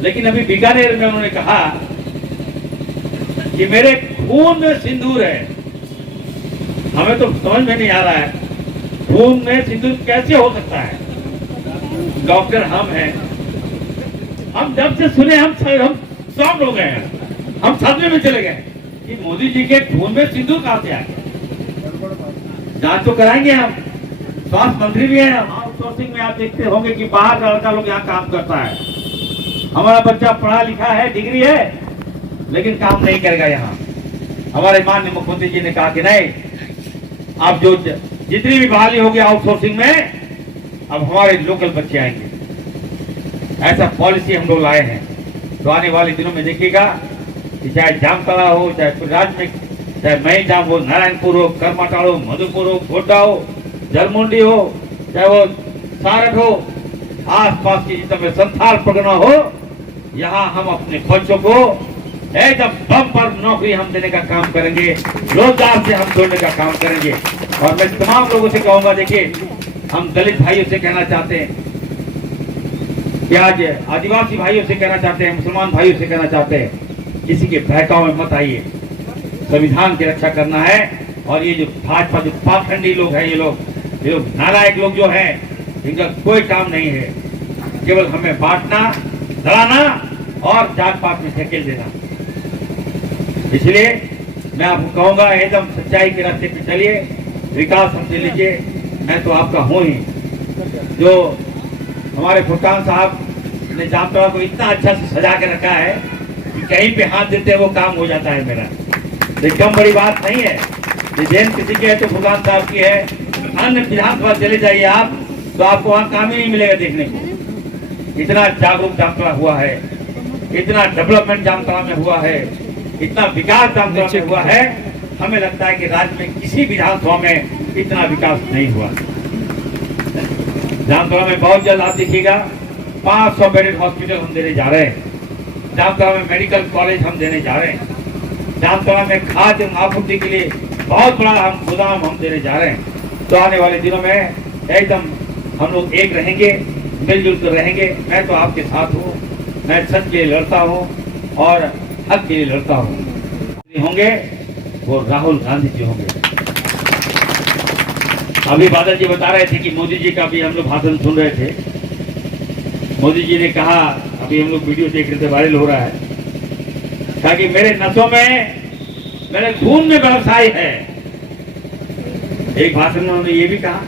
लेकिन अभी बीकानेर में उन्होंने कहा कि मेरे खून में सिंदूर है। हमें तो समझ में नहीं आ रहा है खून में सिंदूर कैसे हो सकता है। डॉक्टर हम हैं, हम जब से सुने हम शॉक हो गए हैं, हम सदमे में चले गए कि मोदी जी के खून में सिंदूर कहां से आ गया। जांच तो कराएंगे हम, स्वास्थ्य मंत्री भी हैं। आउटसोर्सिंग में आप देखते होंगे कि बाहर का लड़का लोग यहाँ काम करता है। हमारा बच्चा पढ़ा लिखा है, डिग्री है, लेकिन काम नहीं करेगा यहाँ। हमारे माननीय मुख्यमंत्री जी ने कहा कि नहीं, आप जो जितनी भी बहाली होगी आउटसोर्सिंग में, अब हमारे लोकल बच्चे आएंगे। ऐसा पॉलिसी हम लोग लाए हैं। तो आने वाले दिनों में देखिएगा कि चाहे जामतला हो, चाहे पुरराज में, चाहे मई जाम हो, नारायणपुर हो, करमाटाड़ हो, मधुपुर हो, गोड्डा हो, जरमुंडी हो, चाहे वो सारठ हो, आसपास की जितने संथाल परगना हो, यहाँ हम अपने बच्चों को एकदम बम पर नौकरी हम देने का काम करेंगे, रोजगार से हम जोड़ने का काम करेंगे। और मैं तमाम लोगों से कहूंगा, देखिए हम दलित भाइयों से कहना चाहते हैं कि आज आदिवासी भाइयों से कहना चाहते हैं, मुसलमान भाइयों से कहना चाहते हैं, किसी के बहकाव में मत आइए। संविधान की रक्षा करना है। और ये जो भाजपा जो पाखंडी लोग हैं, ये लोग नालायक लोग जो हैं, इनका कोई काम नहीं है, केवल हमें बांटना, लड़ाना और जात पात में धकेल देना। इसलिए मैं आपको कहूंगा एकदम सच्चाई के रास्ते पे चलिए, विकास हमसे लीजिए। मैं तो आपका हूँ ही। जो हमारे फुरकान साहब ने जामतला को इतना अच्छा से सजा के रखा है कि कहीं पे हाथ देते वो काम हो जाता है मेरा। ये कम बड़ी बात नहीं है। ये जैन किसी की है तो फुरकान साहब की है। अन्य विधानसभा चले जाइए आप, तो आपको वहाँ काम ही नहीं मिलेगा देखने को। इतना जागरूक जामतला हुआ है, इतना डेवलपमेंट जामतला में हुआ है, इतना विकास जामतला में हुआ है। हमें लगता है कि राज्य में किसी विधानसभा में इतना विकास नहीं हुआ। जामतला में बहुत जल्द आप देखिएगा 500 बेडेड हॉस्पिटल हम देने जा रहे हैं। जामतला में मेडिकल कॉलेज हम देने जा रहे हैं। जामतला में खाद्य आपूर्ति के लिए बहुत बड़ा हम गोदाम हम देने जा रहे हैं। तो आने वाले दिनों में एकदम हम लोग एक रहेंगे, मिलजुल कर रहेंगे। मैं तो आपके साथ हूँ, मैं सच के लिए लड़ता हूँ और हक के लिए लड़ता हूँ। होंगे वो राहुल गांधी जी होंगे। अभी बादल जी बता रहे थे कि मोदी जी का भी हम लोग भाषण सुन रहे थे। मोदी जी ने कहा, अभी हम लोग वीडियो देख रहे थे, वायरल हो रहा है, कहा कि मेरे नसों में, मेरे खून में व्यवसाय है। एक भाषण में उन्होंने ये भी कहा।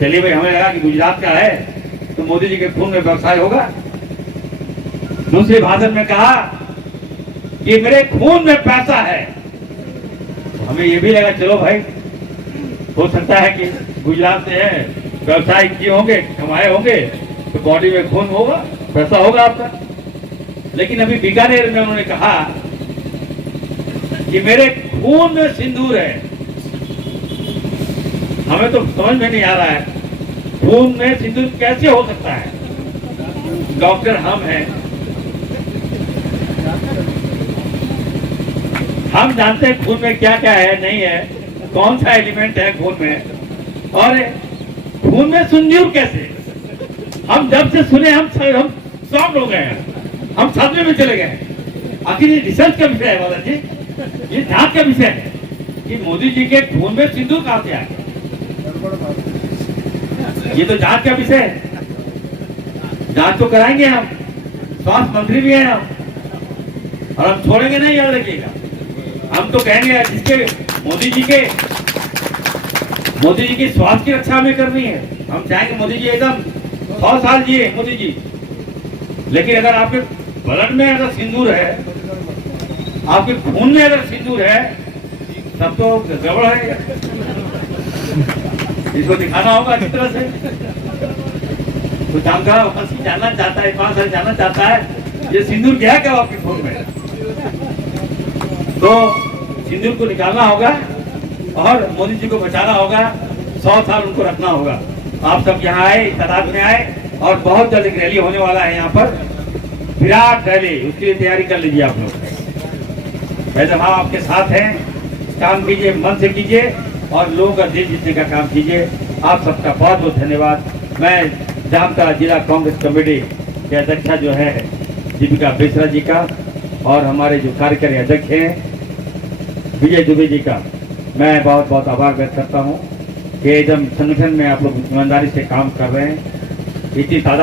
चलिए भाई, हमें लगा कि गुजरात का है तो मोदी जी के खून में व्यवसाय होगा। दूसरे भाषण में कहा कि मेरे खून में पैसा है। हमें ये भी लगा चलो भाई, हो सकता है कि गुजरात से है, व्यवसाय किए होंगे, कमाए होंगे, तो बॉडी में खून होगा, पैसा होगा आपका। लेकिन अभी बीकानेर में उन्होंने कहा कि मेरे खून में सिंदूर है। हमें तो समझ में नहीं आ रहा है खून में सिंदूर कैसे हो सकता है। डॉक्टर हम हैं, हम जानते हैं खून में क्या क्या है, नहीं है, कौन सा एलिमेंट है खून में, और खून में सिंदूर कैसे। हम जब से सुने हम शॉक हो गए हैं, हम सदमे में चले गए। आखिर ये रिसर्च का विषय है बादल जी, ये जांच का विषय है कि मोदी जी के खून में सिंदूर कहां से आया। ये तो जांच का विषय है। जांच तो कराएंगे हम, स्वास्थ्य मंत्री भी हैं हम, और हम छोड़ेंगे नहीं, याद रखिएगा। हम तो कहेंगे जिसके मोदी जी की स्वास्थ्य की रक्षा हमें करनी है। हम चाहेंगे मोदी जी एकदम 100 साल जिए मोदी जी। लेकिन अगर आपके ब्लड में अगर सिंदूर है, आपके खून में अगर सिंदूर है, तब तो गड़बड़ है। इसको दिखाना होगा अच्छी तरह से। तो जानना चाहता है, 5 साल जानना चाहता है ये सिंदूर क्या है क्या आपके खून में। तो सिंदूर को निकालना होगा और मोदी जी को बचाना होगा। 100 साल उनको रखना होगा। आप सब यहाँ आए, तादाद में आए, और बहुत जल्द एक रैली होने वाला है यहाँ पर, विराट रैली। उसके लिए तैयारी कर लीजिए आप लोग। एकदम हम आपके साथ हैं। काम कीजिए, मन से कीजिए और लोगों का दिल जीतने का काम कीजिए। आप सबका बहुत बहुत धन्यवाद। मैं जामतला जिला कांग्रेस कमेटी के अध्यक्ष जो है दीपिका बेसरा जी का और हमारे जो कार्यकारी अध्यक्ष हैं विजय दुबे जी का मैं बहुत बहुत आभार व्यक्त करता हूँ कि एकदम संगठन में आप लोग ईमानदारी से काम कर रहे हैं। इतनी तादाद